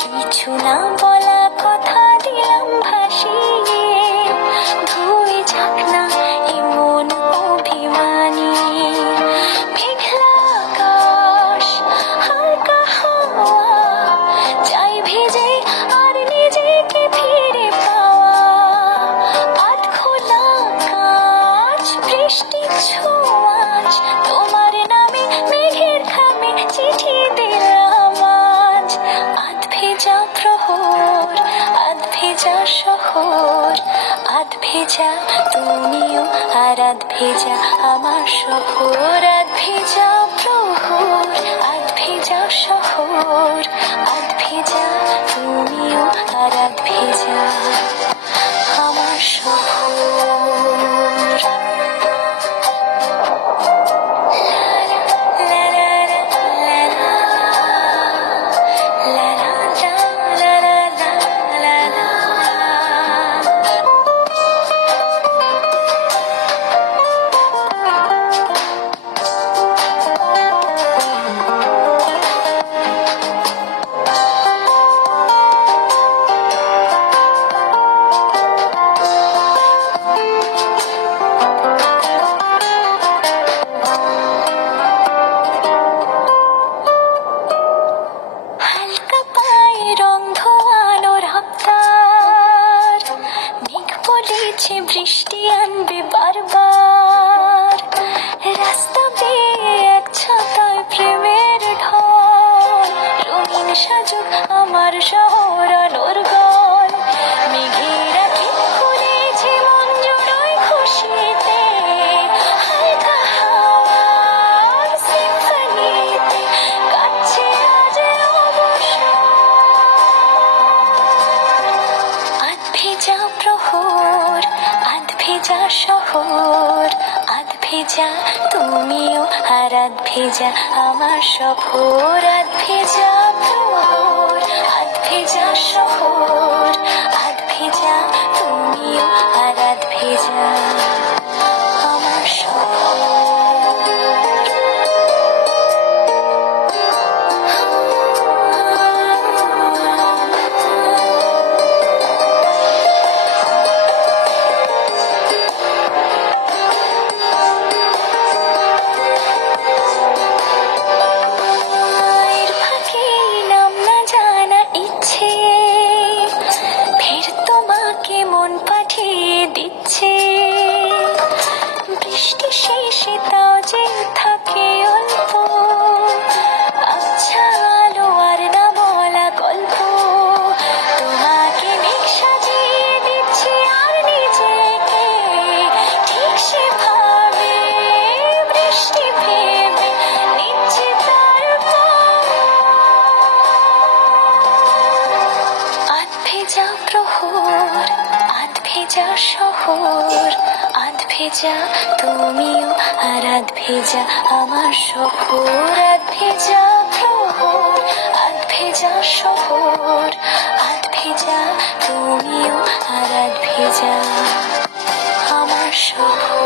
কিছু না বলা কথা দিলাম ভাসিয়ে, ধুয়ে যাক না এমন অভিমানী। মেঘলা আকাশ হালকা হাওয়া চাই ভেজে আর নিজেকে ফিরে পাওয়া। আধ খোলা কাঁচ বৃষ্টির ছোঁয়াচ তোমার নামে মেঘের খামে চিঠি দিলাম আজ। আধ ভেজা প্রহর আধ ভেজা শহর, আধ ভেজা তুমিও আর আধ ভেজা আমার শহর। আধ ভেজা প্রহর আধ ভেজা শহর, আধ ভেজা তুমিও আর আধ ভেজা আমার শহর। বৃষ্টি আনবে বারবার, রাস্তা বেয়ে এক ছাতায় প্রেমের ঢল। রঙিন সাজুক আমার শহর আলোর গল, মেঘেরা ঠিক খুলেছে মন জড়োয় খুশিতে। হালকা হাওয়ার সিম্ফনিতে কাটছে আজ অবসর। আধ ভেজা প্রহর আধ ভেজা শহর, আধ ভেজা তুমিও আর আধ ভেজা আমার শহর। আধ ভেজা প্রহর আধ ভেজা শহর, আধ ভেজা তুমিও আর আধ ভেজা আমার শহর। বৃষ্টি শেষে তাও যে থাকে অল্প, আচ্ছা আলো আর না বলা গল্প। তোমাকে মেঘ সাজিয়ে দিচ্ছি আর নিজেকে ঠিক সেভাবে বৃষ্টি ভেবে নিচ্ছে তারপর। আধ ভেজা প্রহর আধ ভেজা শহর, আধ ভেজা তুমিও আর আধ ভেজা আমার শহর। আধ ভেজা প্রহর আধ ভেজা শহর, আধ ভেজা তুমিও আর আধ ভেজা আমার শহর।